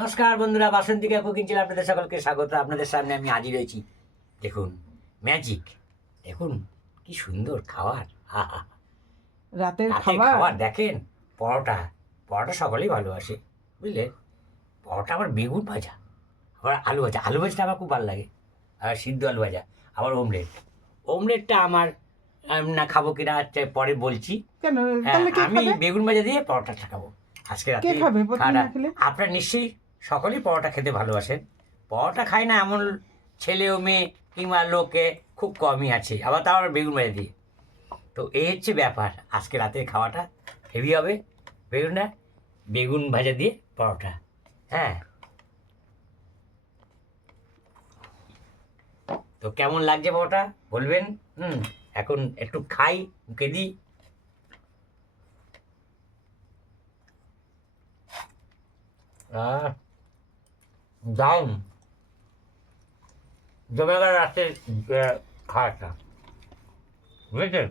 নমস্কার বন্ধুরা, বাসন্তিকা কুকিং চ্যানেলে আপনাদের সকলকে স্বাগত। আপনাদের সামনে আমি হাজির হয়েছি। দেখুন ম্যাজিক, দেখুন কি সুন্দর খাবার। আহা, রাতের রাতের খাবার। খাবার দেখেন। পরোটা, পরোটা সকলেই ভালোবাসে, বুঝলেন। পরোটা আবার বেগুন ভাজা, আবার আলু ভাজা, আলু ভাজাটা আমার খুব ভালো লাগে। আর সিদ্ধ আলু ভাজা, আবার অমলেট। অমলেটটা আমার না খাবো কিনা পরে বলছি। কেন? হ্যাঁ, তাহলে কে আমি খাবে? বেগুন ভাজা দিয়ে পরোটাটা খাবো আজকে কে রাতে। খাবে প্রতিদিন খাওয়াটা না খেলে? আপনারা নিশ্চয়ই সকলেই পরোটা খেতে ভালোবাসেন। পরোটা খায় না এমন ছেলে ও মেয়ে কিংবা লোকে খুব কমই আছে, আবার তাও আবার বেগুন ভাজা দিয়ে। তো এই হচ্ছে ব্যাপার, আজকে রাতের খাওয়াটা হেভি হবে। বেগুনটা, বেগুন ভাজা দিয়ে পরোটা। হ্যাঁ, তো কেমন লাগছে পরোটা বলবেন। এখন একটু খাই, মুখে দিই। দারুণ জমে গেল রাতের খাওয়াটা, বুঝেছেন।